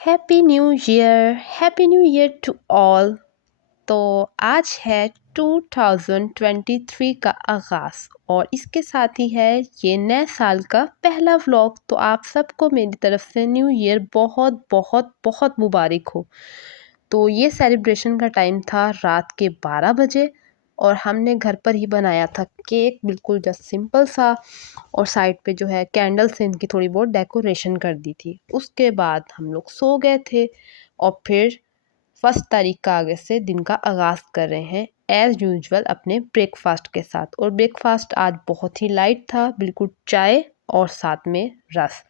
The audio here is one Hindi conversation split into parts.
Happy new year, happy new year to all. तो आज है 2023 का आगाज़ और इसके साथ ही है ये नए साल का पहला व्लॉग। तो आप सबको मेरी तरफ से न्यू ईयर बहुत बहुत बहुत मुबारक हो। तो ये सेलिब्रेशन का टाइम था रात के 12 बजे और हमने घर पर ही बनाया था केक, बिल्कुल जस्ट सिंपल सा, और साइड पे जो है कैंडल से इनकी थोड़ी बहुत डेकोरेशन कर दी थी। उसके बाद हम लोग सो गए थे और फिर 1 तारीख का आगे से दिन का आगाज़ कर रहे हैं एज़ यूजुअल अपने ब्रेकफास्ट के साथ। और ब्रेकफास्ट आज बहुत ही लाइट था, बिल्कुल चाय और साथ में रस।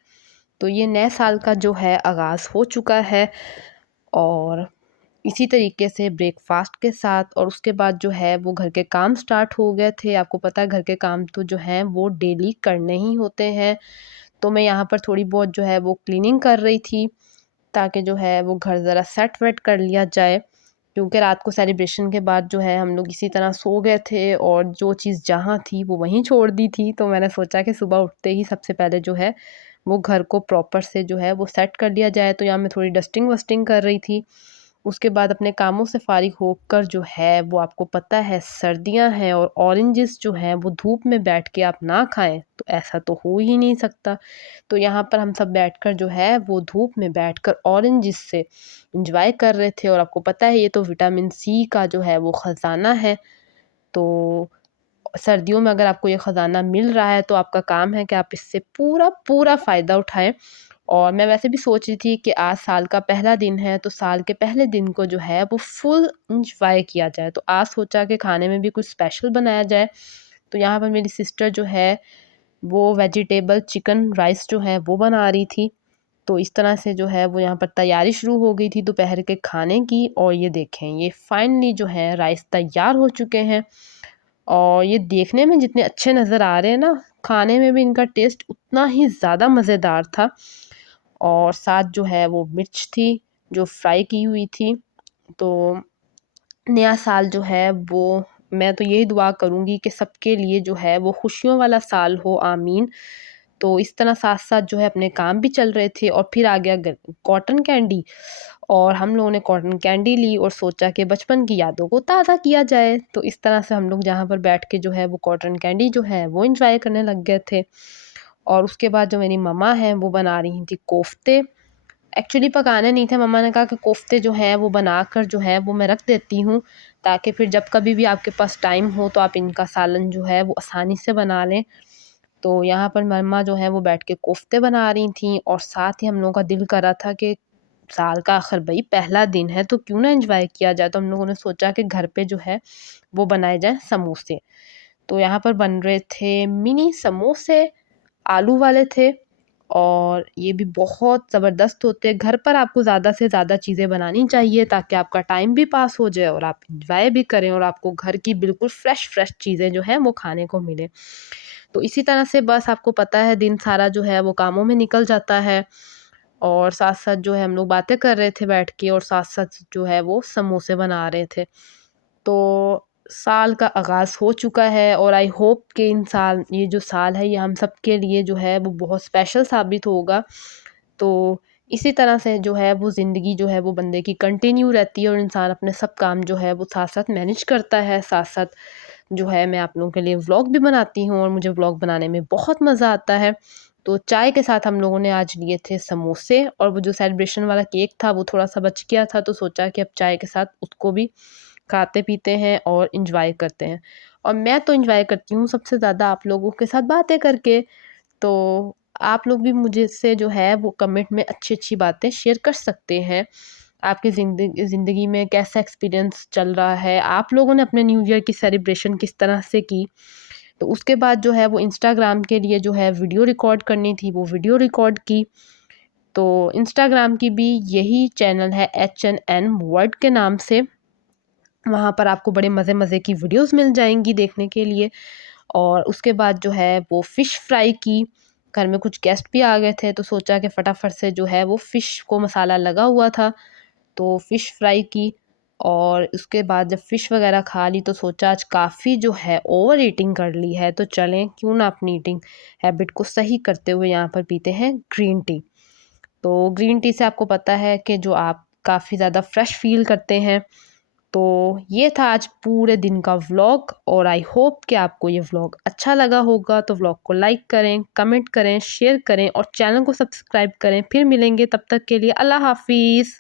तो ये नए साल का जो है आगाज़ हो चुका है और इसी तरीके से ब्रेकफास्ट के साथ और उसके बाद जो है वो घर के काम स्टार्ट हो गए थे। आपको पता है घर के काम तो जो हैं वो डेली करने ही होते हैं। तो मैं यहाँ पर थोड़ी बहुत जो है वो क्लीनिंग कर रही थी ताकि जो है वो घर ज़रा सेट वेट कर लिया जाए, क्योंकि रात को सेलिब्रेशन के बाद जो है हम लोग इसी तरह सो गए थे और जो चीज़ जहाँ थी वो वहीं छोड़ दी थी। तो मैंने सोचा कि सुबह उठते ही सबसे पहले जो है वो घर को प्रॉपर से जो है वो सेट कर लिया जाए। तो यहाँ मैं थोड़ी डस्टिंग वस्टिंग कर रही थी। उसके बाद अपने कामों से फ़ारिग होकर जो है वो, आपको पता है सर्दियाँ हैं और ऑरेंजेस जो हैं वो धूप में बैठ के आप ना खाएं तो ऐसा तो हो ही नहीं सकता। तो यहाँ पर हम सब बैठकर जो है वो धूप में बैठकर ऑरेंजेस से इंजॉय कर रहे थे। और आपको पता है ये तो विटामिन सी का जो है वो ख़जाना है। तो सर्दियों में अगर आपको ये ख़जाना मिल रहा है तो आपका काम है कि आप इससे पूरा पूरा फ़ायदा उठाएं। और मैं वैसे भी सोच रही थी कि आज साल का पहला दिन है तो साल के पहले दिन को जो है वो फुल इंजॉय किया जाए। तो आज सोचा कि खाने में भी कुछ स्पेशल बनाया जाए। तो यहाँ पर मेरी सिस्टर जो है वो वेजिटेबल चिकन राइस जो है वो बना रही थी। तो इस तरह से जो है वो यहाँ पर तैयारी शुरू हो गई थी दोपहर के खाने की। और ये देखें, ये फाइनली जो है राइस तैयार हो चुके हैं और ये देखने में जितने अच्छे नज़र आ रहे हैं ना, खाने में भी इनका टेस्ट उतना ही ज़्यादा मज़ेदार था। और साथ जो है वो मिर्च थी जो फ्राई की हुई थी। तो नया साल जो है वो, मैं तो यही दुआ करूँगी कि सबके लिए जो है वो खुशियों वाला साल हो, आमीन। तो इस तरह साथ-साथ जो है अपने काम भी चल रहे थे और फिर आ गया ग कॉटन कैंडी। और हम लोगों ने कॉटन कैंडी ली और सोचा कि बचपन की यादों को ताज़ा किया जाए। तो इस तरह से हम लोग जहाँ पर बैठ के जो है वो कॉटन कैंडी जो है वो एन्जॉय करने लग गए थे। और उसके बाद जो मेरी मम्मा हैं वो बना रही थी कोफ्ते। एक्चुअली पकाने नहीं थे, मम्मा ने कहा कि कोफ्ते जो हैं वो बनाकर जो है वो मैं रख देती हूँ, ताकि फिर जब कभी भी आपके पास टाइम हो तो आप इनका सालन जो है वो आसानी से बना लें। तो यहाँ पर मम्मा जो है वो बैठ के कोफ्ते बना रही थीं और साथ ही हम लोगों का दिल कर रहा था कि साल का आखिर भई पहला दिन है तो क्यों ना एन्जॉय किया जाए। तो हम लोगों ने सोचा कि घर पे जो है वो बनाए जाएँ समोसे। तो यहाँ पर बन रहे थे मिनी समोसे, आलू वाले थे और ये भी बहुत ज़बरदस्त होते हैं। घर पर आपको ज़्यादा से ज़्यादा चीज़ें बनानी चाहिए ताकि आपका टाइम भी पास हो जाए और आप एन्जॉय भी करें और आपको घर की बिल्कुल फ्रेश चीज़ें जो हैं वो खाने को मिले। तो इसी तरह से बस आपको पता है दिन सारा जो है वो कामों में निकल जाता है और साथ-साथ जो है हम लोग बातें कर रहे थे बैठ के और साथ-साथ जो है वो समोसे बना रहे थे। तो साल का आगाज़ हो चुका है और आई होप कि ये जो साल है ये हम सब के लिए जो है वो बहुत स्पेशल साबित होगा। तो इसी तरह से जो है वो ज़िंदगी जो है वो बंदे की कंटिन्यू रहती है और इंसान अपने सब काम जो है वो साथ-साथ मैनेज करता है। साथ-साथ जो है मैं आप लोगों के लिए व्लॉग भी बनाती हूँ और मुझे व्लॉग बनाने में बहुत मज़ा आता है। तो चाय के साथ हम लोगों ने आज लिए थे समोसे और वो जो सेलिब्रेशन वाला केक था वो थोड़ा-सा बच गया था तो सोचा कि अब चाय के साथ उसको भी खाते-पीते हैं और एन्जॉय करते हैं। और मैं तो एन्जॉय करती हूँ सबसे ज़्यादा आप लोगों के साथ बातें करके। तो आप लोग भी मुझसे जो है वो कमेंट में अच्छी-अच्छी बातें शेयर कर सकते हैं। आपकी ज़िंदगी में कैसा एक्सपीरियंस चल रहा है? आप लोगों ने अपने न्यू ईयर की सेलिब्रेशन किस तरह से की? तो उसके बाद जो है वो इंस्टाग्राम के लिए जो है वीडियो रिकॉर्ड करनी थी, वो वीडियो रिकॉर्ड की। तो इंस्टाग्राम की भी यही चैनल है HNN वर्ल्ड के नाम से। वहाँ पर आपको बड़े मज़े-मज़े की वीडियोज़ मिल जाएँगी देखने के लिए। और उसके बाद जो है वो फ़िश फ्राई की। घर में कुछ गेस्ट भी आ गए थे तो सोचा कि फटाफट से जो है वो फ़िश को मसाला लगा हुआ था तो फ़िश फ्राई की। और उसके बाद जब फ़िश वग़ैरह खा ली तो सोचा आज काफ़ी जो है ओवर ईटिंग कर ली है तो चलें क्यों ना अपनी ईटिंग हैबिट को सही करते हुए यहाँ पर पीते हैं ग्रीन टी। तो ग्रीन टी से आपको पता है कि जो आप काफ़ी ज़्यादा फ्रेश फ़ील करते हैं। तो ये था आज पूरे दिन का व्लॉग और आई होप कि आपको ये व्लॉग अच्छा लगा होगा। तो व्लॉग को लाइक करें, कमेंट करें, शेयर करें और चैनल को सब्सक्राइब करें। फिर मिलेंगे, तब तक के लिए अल्लाह हाफ़िज़।